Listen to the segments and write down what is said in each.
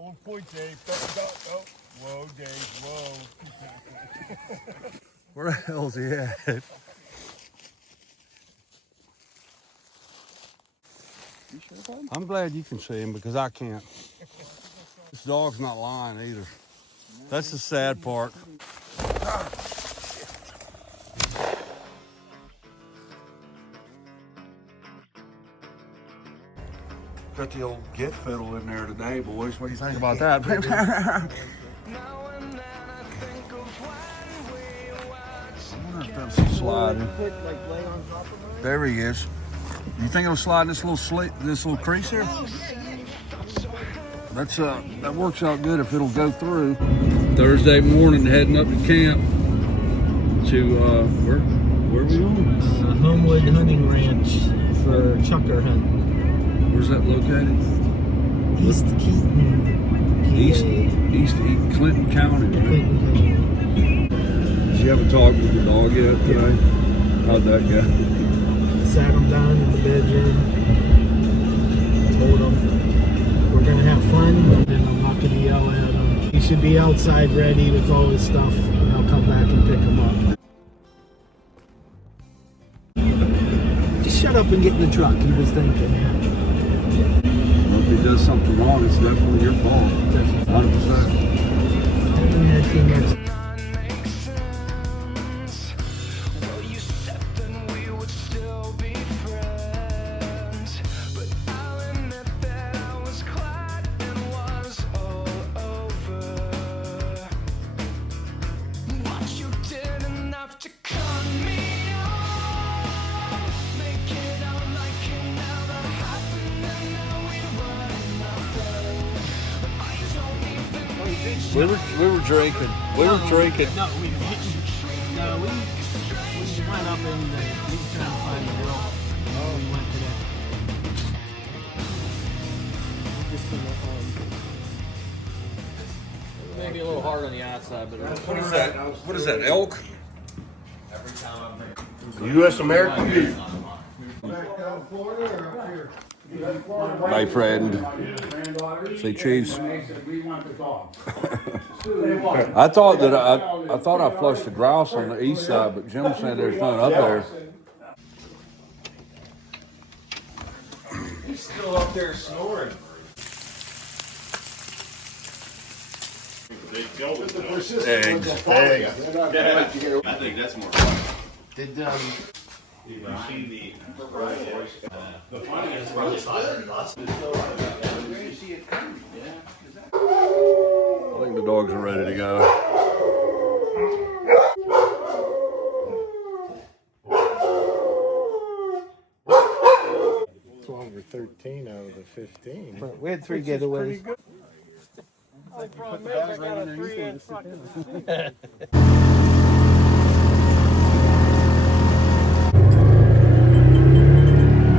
Hold point, Dave. Don't. Whoa, Dave. Whoa. Where the hell's he at? You sure, bud? I'm glad you can see him because I can't. This dog's not lying either. That's the sad part. Got the old get fiddle in there today, boys. What do you think about that? I wonder if that's sliding. There he is. You think it'll slide in this little crease here? That works out good if it'll go through. Thursday morning, heading up to camp. To where are we going? Homewood Hunting Ranch for chucker hunt. Where's that located? East Keaton. East Clinton County. Right? Clinton County. Did you have a talk with your dog yet today? How'd that go? Sat him down in the bedroom. Told him we're gonna have fun, and I'm not gonna yell at him. He should be outside ready with all his stuff, and I'll come back and pick him up. Just shut up and get in the truck, he was thinking. Well, if he does something wrong, it's definitely your fault. 100%. I haven't had too much. We were drinking. We were drinking. No, we went up in the we tried to find the girl. Oh, we went to that. Just Maybe a little hard on the outside, but What is that? What is that? Elk? U.S. American beef. My friend. Say cheese. I thought I flushed the grouse on the east side, but Jim said there's none up there. He's still up there snoring. Eggs. I think that's more fun. Did You see the funniest I think the dogs are ready to go. 12 or 13 out of the 15. we had 3 giveaways. The problem is I got a 3-inch fucking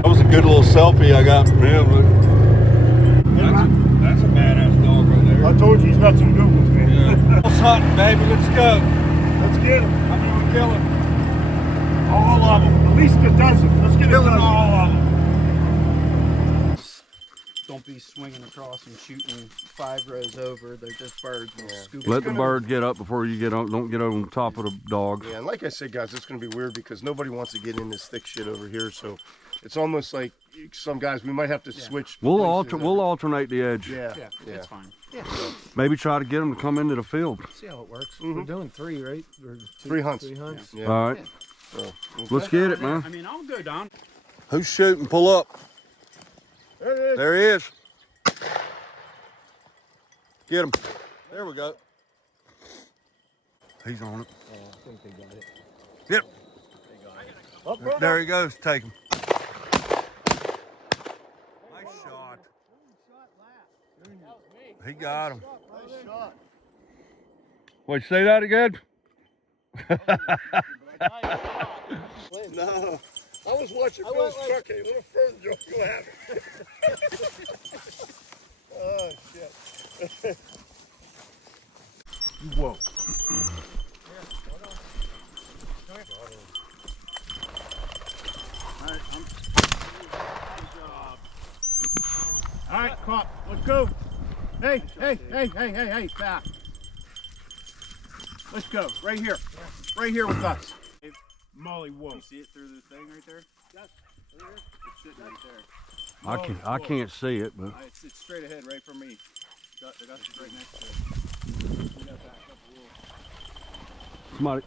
That was a good little selfie I got from him. That's a badass dog right there. I told you he's got some good ones, man. Yeah. It's hunting, baby. Let's go. Let's get him. I'm gonna kill him. All of them. At least a dozen. Let's get a dozen. All of them. don't be swinging across and shooting 5 rows over. They're just birds. Let the bird get up before you get on. Don't get on top of the dog. Yeah, and like I said, guys, it's going to be weird because nobody wants to get in this thick shit over here. So it's almost like some guys, we might have to switch. We'll alternate the edge. Yeah, It's fine. Yeah. Maybe try to get them to come into the field. See how it works. We're doing 3, right? Or 3 hunts. 3 hunts. Yeah. All right. So, Let's get it, man. I mean, I'll go down. Who's shooting? Pull up. There it is. There he is. Get him. There we go. He's on it. Yeah, I think they got it. Yep. Up, brother. There he goes. Take him. Nice shot. He got him. Nice shot. Wait, say that again? No. I was watching Bill's truck, a little further, you'll have it. Oh, shit. Whoa. All right, cop, let's go. Hey, back. Let's go. Right here. Right here with us. Molly, whoa. You see it through the thing right there? Yes. It's sitting right there. I can't see it, but It's straight ahead, right from me. They got it right next to it. We got back up a little. somebody.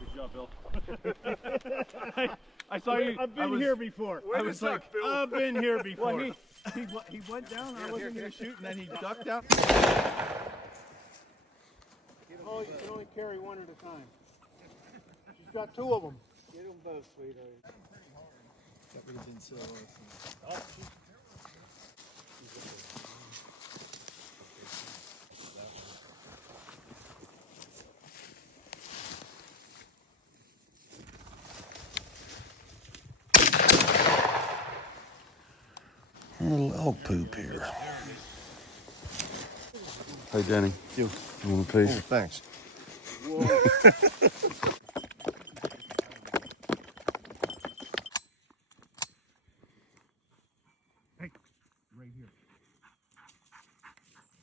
Good job, Bill. I saw you. I've been here before. I was like, I've been here before. well, he went down. I wasn't going to shoot, and then he ducked out. You can only carry one at a time. She's got two of them. Get them both, sweetheart. That would have been so awesome. A little elk poop here. Hey, Denny. You want a piece? Thanks. Hey, right here.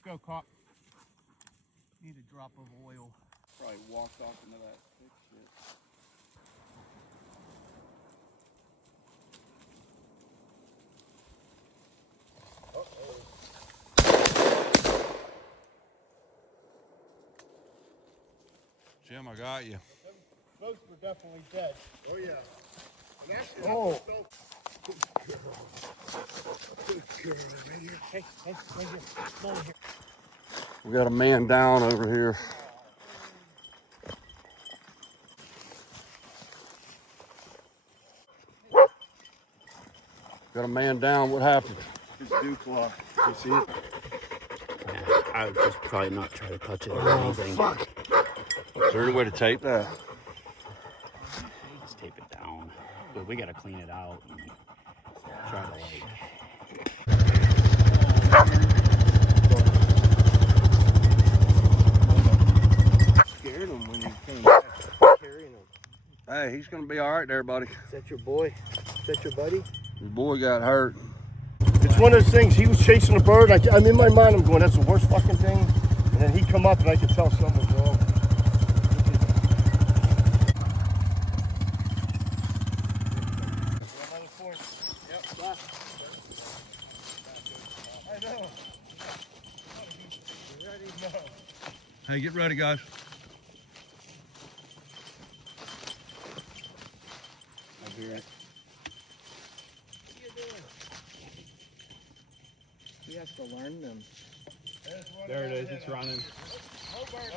Go, cop. Need a drop of oil. Probably walked off into that thick shit. Jim, I got you. Both were definitely dead. Oh, yeah. And actually, Oh. Good girl, right here. Hey, right here. Come over here. We got a man down over here. Got a man down. What happened? it's dew claw. You see it? I would just probably not try to touch it or anything. Fuck. Is there any way to tape that? Just tape it down. But we gotta clean it out and try to like. Scared him when you came carrying him. Hey, he's gonna be all right there, buddy. Is that your boy? Is that your buddy? His boy got hurt. It's one of those things. He was chasing a bird. I'm in my mind. I'm going, that's the worst fucking thing. And then he come up, and I could tell something was wrong. Another point. Yep. I know. You ready? No. Hey, get ready, guys. I hear it. He has to learn them. There it is. It's running. No bird.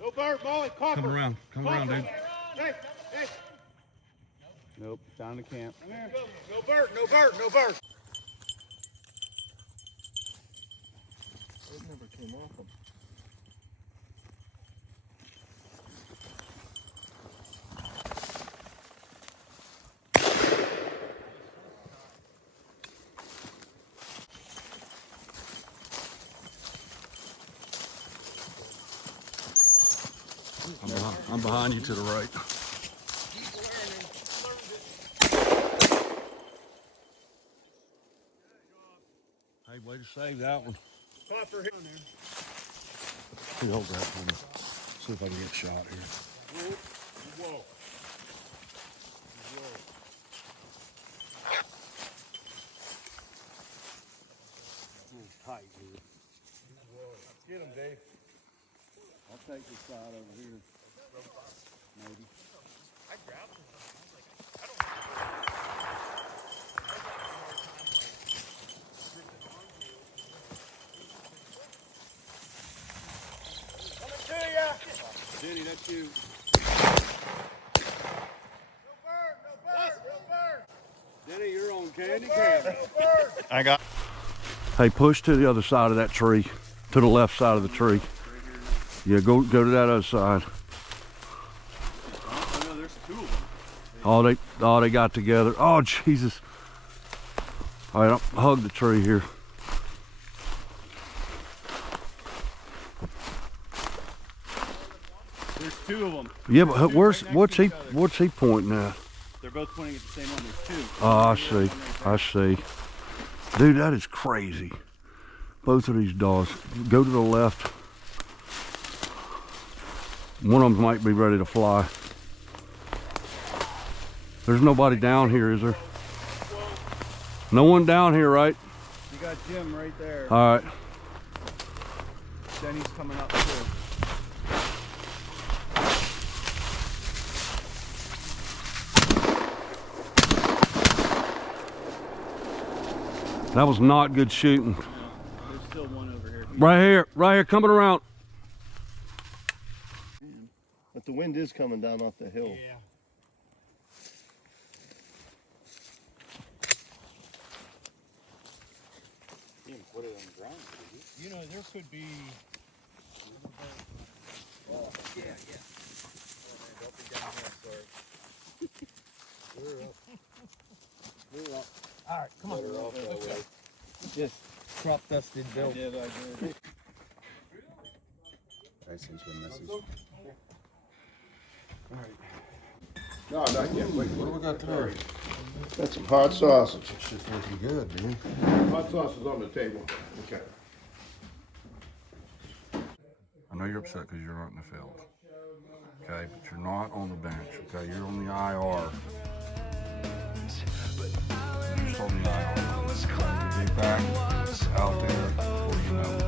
No bird, Molly. Copper. Come around, dude. Hey, hey. Nope. Down to camp. No bird. It never came off him. I'm behind you to the right. Hey, way to save that one. Copper here. You hold that for me. See if I can get shot here. Whoa. Tight, dude. Get him, Dave. I'll take this side over here. Maybe. Coming to ya. Jenny, that's you. No bird. Jenny, you're on candy camp. I got. Hey, push to the other side of that tree. To the left side of the tree. Yeah, go to that other side. Oh no, there's two of them. Oh, they got together. Oh, Jesus. All right, I'll hug the tree here. There's two of them. Yeah, but what's he pointing at? They're both pointing at the same one. There's two. Oh, I see. I see. Dude, that is crazy. Both of these dogs. Go to the left. One of them might be ready to fly. There's nobody down here, is there? No one down here, right? You got Jim right there. All right. Jenny's coming up too. That was not good shooting. There's still one over here. Right here, coming around. But the wind is coming down off the hill. Yeah. You can put it on the ground. You know, there could be. Oh, yeah, yeah. Don't be down there, sorry. We're up. All right, come on. Let's go. Just crop dusted Bill. I did. I sent you a message. No, not yet. Wait, What do we got there? got some hot sausage. Shit's looking good, man. Hot sausage on the table. Okay. I know you're upset because you're not in the field. Okay, but you're not on the bench. Okay, you're on the IR. You're just on the IR. You'll be back out there before you know it.